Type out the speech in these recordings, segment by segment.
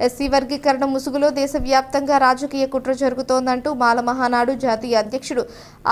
SC వర్గీకరణ ముసుగులో దేశవ్యాప్తంగా రాజకీయ కుట్ర జరుగుతోందంటూ మాల మహానాడు జాతీయ అధ్యక్షుడు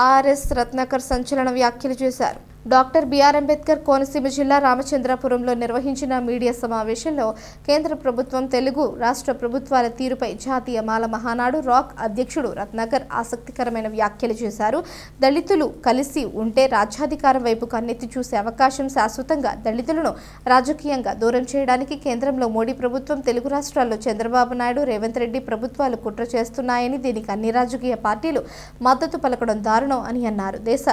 ఆర్ఎస్ రత్నాకర్ సంచలన వ్యాఖ్యలు చేశారు. డాక్టర్ బిఆర్ అంబేద్కర్ కోనసీమ జిల్లా రామచంద్రపురంలో నిర్వహించిన మీడియా సమావేశంలో కేంద్ర ప్రభుత్వం తెలుగు రాష్ట్ర ప్రభుత్వాల తీరుపై జాతీయ మాల మహానాడు రాక్ అధ్యక్షుడు రత్నాకర్ ఆసక్తికరమైన వ్యాఖ్యలు చేశారు. దళితులు కలిసి ఉంటే రాజ్యాధికారం వైపు కన్నెత్తి చూసే అవకాశం శాశ్వతంగా దళితులను రాజకీయంగా దూరం చేయడానికి కేంద్రంలో మోడీ ప్రభుత్వం తెలుగు రాష్ట్రాల్లో చంద్రబాబు నాయుడు రేవంత్ రెడ్డి ప్రభుత్వాలు కుట్ర చేస్తున్నాయని దీనికి అన్ని రాజకీయ పార్టీలు మద్దతు పలకడం దారుణం అని అన్నారు. దేశ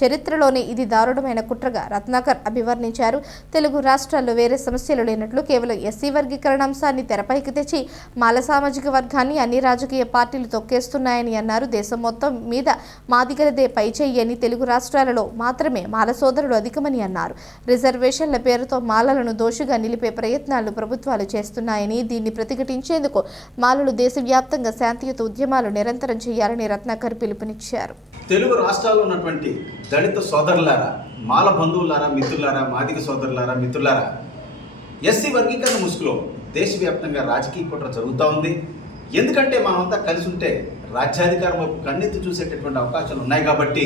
చరిత్రలోనే ఇది దారుణమైన కుట్రగా రత్నాకర్ అభివర్ణించారు. తెలుగు రాష్ట్రాల్లో వేరే సమస్యలు లేనట్లు కేవలం ఎస్సీ వర్గీకరణ అంశాన్ని తెరపైకి తెచ్చి మాల సామాజిక వర్గాన్ని అన్ని రాజకీయ పార్టీలు తొక్కేస్తున్నాయని అన్నారు. దేశం మొత్తం మీద మాదిగలదే పైచేయి అని తెలుగు రాష్ట్రాలలో మాత్రమే మాల సోదరులు అధికమని అన్నారు. రిజర్వేషన్ల పేరుతో మాలలను దోషిగా నిలిపే ప్రయత్నాలు ప్రభుత్వాలు చేస్తున్నాయని దీన్ని ప్రతిఘటించేందుకు మాలలు దేశవ్యాప్తంగా శాంతియుత ఉద్యమాలు నిరంతరం చేయాలని రత్నాకర్ పిలుపునిచ్చారు. తెలుగు రాష్ట్రాల్లో ఉన్నటువంటి దళిత సోదరులారా మాల బంధువులారా మిత్రులారా మాదిక సోదరులారా మిత్రులారా ఎస్సీ వర్గీకరణ ముసుగులో దేశవ్యాప్తంగా రాజకీయ కుట్ర జరుగుతూ ఉంది. ఎందుకంటే మనమంతా కలిసి ఉంటే రాజ్యాధికారం వైపు కన్నెత్తి చూసేటటువంటి అవకాశాలు ఉన్నాయి కాబట్టి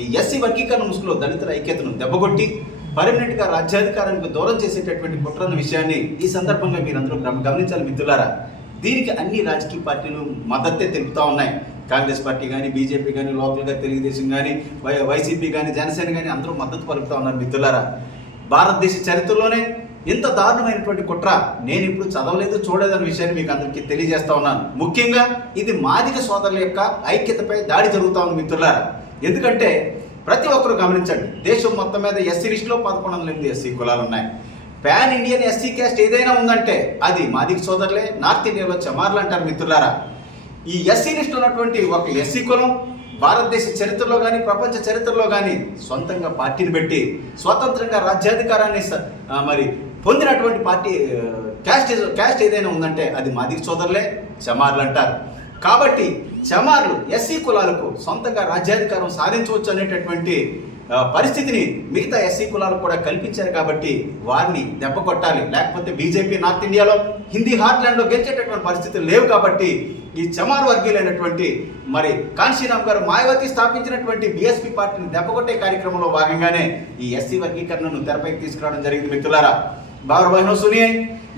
ఈ ఎస్సీ వర్గీకరణ ముసుగులో దళితుల ఐక్యతను దెబ్బగొట్టి పర్మనెంట్గా రాజ్యాధికారానికి దూరం చేసేటటువంటి కుట్రన్న విషయాన్ని ఈ సందర్భంగా మీరందరూ గమనించాలి మిత్రులారా. దీనికి అన్ని రాజకీయ పార్టీలు మద్దతే తెలుపుతా ఉన్నాయి. కాంగ్రెస్ పార్టీ కానీ బీజేపీ కానీ లోకల్గా తెలుగుదేశం కానీ వై వైసీపీ కానీ జనసేన కానీ అందరూ మద్దతు పలుకుతా ఉన్నారు మిత్రులారా. భారతదేశ చరిత్రలోనే ఇంత దారుణమైనటువంటి కుట్ర నేను ఇప్పుడు చదవలేదు చూడలేదన్న విషయాన్ని మీకు అందరికీ తెలియజేస్తా ఉన్నాను. ముఖ్యంగా ఇది మాదిక సోదరుల యొక్క ఐక్యతపై దాడి జరుగుతా ఉంది మిత్రులారా. ఎందుకంటే ప్రతి ఒక్కరు గమనించండి దేశం మొత్తం మీద ఎస్సీ లిస్టులో పదకొండు వందల ఎనిమిది ఎస్సీ కులాలు ఉన్నాయి. పాన్ ఇండియన్ ఎస్సీ క్యాస్ట్ ఏదైనా ఉందంటే అది మాదిక సోదరులే నార్త్ ఇండియాలో చమార్లు అంటారు మిత్రులారా. ఈ ఎస్సీ లిస్ట్ ఉన్నటువంటి ఒక ఎస్సీ కులం భారతదేశ చరిత్రలో కానీ ప్రపంచ చరిత్రలో కానీ సొంతంగా పార్టీని పెట్టి స్వతంత్రంగా రాజ్యాధికారాన్ని స- మరి పొందినటువంటి పార్టీ క్యాస్ట్ క్యాస్ట్ ఏదైనా ఉందంటే అది మాదిరి సోదరులే చమార్లు అంటారు. కాబట్టి చమార్లు ఎస్సీ కులాలకు సొంతంగా రాజ్యాధికారం సాధించవచ్చు అనేటటువంటి పరిస్థితిని మిగతా ఎస్సీ కులాలకు కూడా కల్పించారు కాబట్టి వారిని దెబ్బ కొట్టాలి. లేకపోతే బీజేపీ నార్త్ ఇండియాలో హిందీ హార్ట్లాండ్లో గెలిచేటటువంటి పరిస్థితులు లేవు కాబట్టి ఈ చమార్ వర్గీయులైనటువంటి మరి కాంశీరామ్ గారు మాయావతి స్థాపించినటువంటి బీఎస్పీ పార్టీని దెబ్బకొట్టే కార్యక్రమంలో భాగంగానే ఈ ఎస్సీ వర్గీకరణను తెరపైకి తీసుకురావడం జరిగింది మిత్రులారా. बार बहनों सुनिए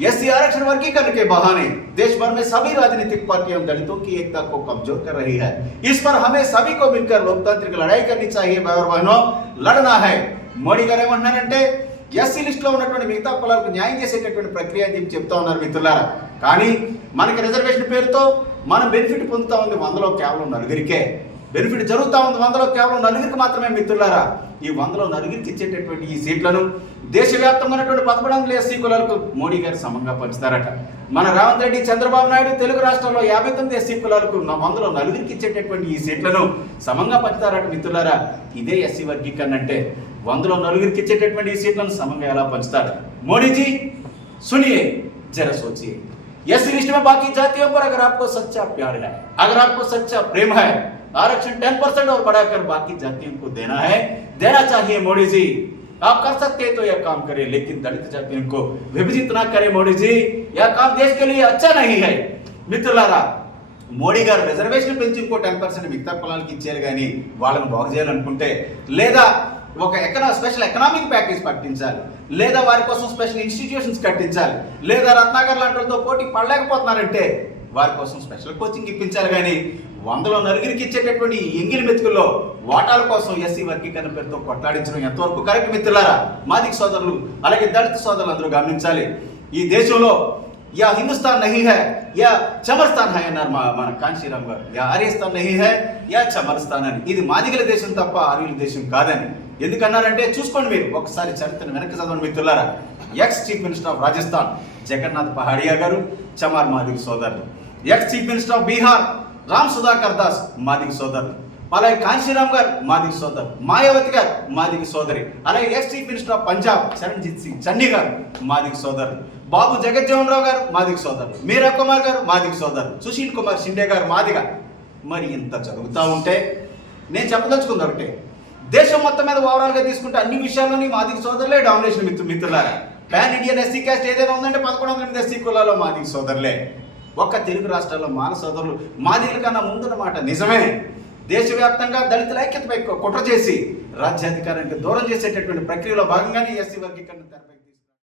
एससी आरक्षण वर्गीकरण के बहाने देश भर में सभी राजनीतिक पार्टियां दलितों की एकता को कमजोर कर रही है इस पर हमें सभी को मिलकर लोकतांत्रिक लड़ाई करनी चाहिए भाई और बहनों लड़ना है మోడీ గారు ఏమంటున్నారంటే ఎస్సీ లిస్టులో ఉన్నటువంటి మిగతా కులాలకు న్యాయం చేసేటటువంటి ప్రక్రియ అని చెప్పి చెప్తా ఉన్నారు మిత్రులారా కానీ మనకి రిజర్వేషన్ పేరుతో మనం బెనిఫిట్ పొందుతా ఉంది వందలో కేవలం నలుగురికే బెనిఫిట్ జరుగుతా ఉంది వందలో కేవలం నలుగురికి మాత్రమే మిత్రులారా ఈ వందలో నలుగురికిచ్చేటటువంటి ఈ సీట్లను దేశవ్యాప్తంగా ఉన్నటువంటి పదకొండు లేని సీకులకు మోడీ గారు సమంగా పంచుతారట. మన రావంత్ రెడ్డి చంద్రబాబు నాయుడు తెలుగు రాష్ట్రంలో యాభై తొమ్మిది ఎస్సీ కులాలకు వందలో నలుగురికి ఇచ్చేటటువంటి ఈ సీట్లను సమంగా పంచుతారట మిత్రులారా. ఇదే ఎస్సీ వర్గీకరణ అంటే వందలో నలుగురికి ఇచ్చేటటువంటి ఈ సీట్లను సమంగా ఎలా పంచుతారు? మోడీజీ సునియే జర సోచి यस लिस्ट में बाकी जातियों पर अगर आपको सच्चा प्यार है अगर आपको सच्चा प्रेम है आरक्षण टेन परसेंट और बढ़ाकर बाकी जातियों को देना है देना चाहिए मोदी जी आप कर सकते हैं तो यह काम करें लेकिन दलित जातियों को विभाजित ना करें मोदी जी यह काम देश के लिए अच्छा नहीं है మిత్రులారా మోడీ గారు రిజర్వేషన్ పెంచి ఇంకో టెన్ పర్సెంట్ మిగతా కులాలకి ఇచ్చారు కానీ వాళ్ళని బాగు చేయాలనుకుంటే లేదా ఒక ఎకనా స్పెషల్ ఎకనామిక్ ప్యాకేజ్ పట్టించాలి లేదా వారి కోసం స్పెషల్ ఇన్స్టిట్యూషన్స్ కట్టించాలి. లేదా రత్నాకర్ లాంటి వాళ్ళతో పోటీ పడలేకపోతున్నారంటే వారి కోసం స్పెషల్ కోచింగ్ ఇప్పించాలి కానీ వందలో నలుగురికి ఇచ్చేటటువంటి ఎంగిలి మెతుకుల్లో వాటాల కోసం ఎస్సీ వర్గీకరణ పేరుతో కొట్లాడించడం ఎంతవరకు కరెక్ట్ మిత్రులారా? మాదిక సోదరులు అలాగే దళిత సోదరులు అందరూ గమనించాలి. ఈ దేశంలో యా హిందుస్థాన్ నహీ హై యా చమర్స్థాన్ హై అన్నారు మా మన కాంచీరామ్ గారు. యా ఆర్యస్థాన్ నహీ హై యా చమర్స్థాన్ అని. ఇది మాదిగల దేశం తప్ప ఆర్యుల దేశం కాదని. ఎందుకన్నారంటే చూసుకోండి మీరు. ఒకసారి చరిత్రను వెనక్కి చదవండి మిత్రులారా. Ex chief minister of Rajasthan Jagannath Pahadia గారు చమార్ మాదిక్ సోదరులు. Ex chief minister of Bihar Ram Sudhakar Das మాదిక్ సోదరులు. అలాగే కాంశీరామ్ గారు మాదిక సోదరు మాయావతి గారు మాదిక సోదరి. అలాగే ex chief minister of Punjab Charanjit Singh Channi గారు మాదిగ సోదరు బాబు జగజ్జీవన్ రావు గారు మాదిక సోదరు మీరా కుమార్ గారు మాదిక సోదరు సుశీల్ కుమార్ షిండే గారు మాదిగ. మరి ఇంత చదువుతూ ఉంటే? నేను చెప్పదలుచుకుంది ఒకటే. దేశం మొత్తం మీద ఓవరాల్గా తీసుకుంటే అన్ని విషయాల్లోని మాదిక సోదరులే డామినేషన్ మిత్రు మిత్రులారా. పాన్ ఇండియన్ ఎస్సీ క్యాస్ట్ ఏదైనా ఉందంటే పదకొండు వందల ఎనిమిది ఎస్సీ కులాల్లో మాదిక సోదరులే. ఒక్క తెలుగు రాష్ట్రాల్లో మాన సోదరులు మాదిగల కన్నా ముందున్నమాట నిజమే. దేశవ్యాప్తంగా దళితుల ఐక్యతపై కుట్ర చేసి రాజ్యాధికారానికి దూరం చేసేటటువంటి ప్రక్రియలో భాగంగానే ఎస్సీ వర్గీకరణ తెరపై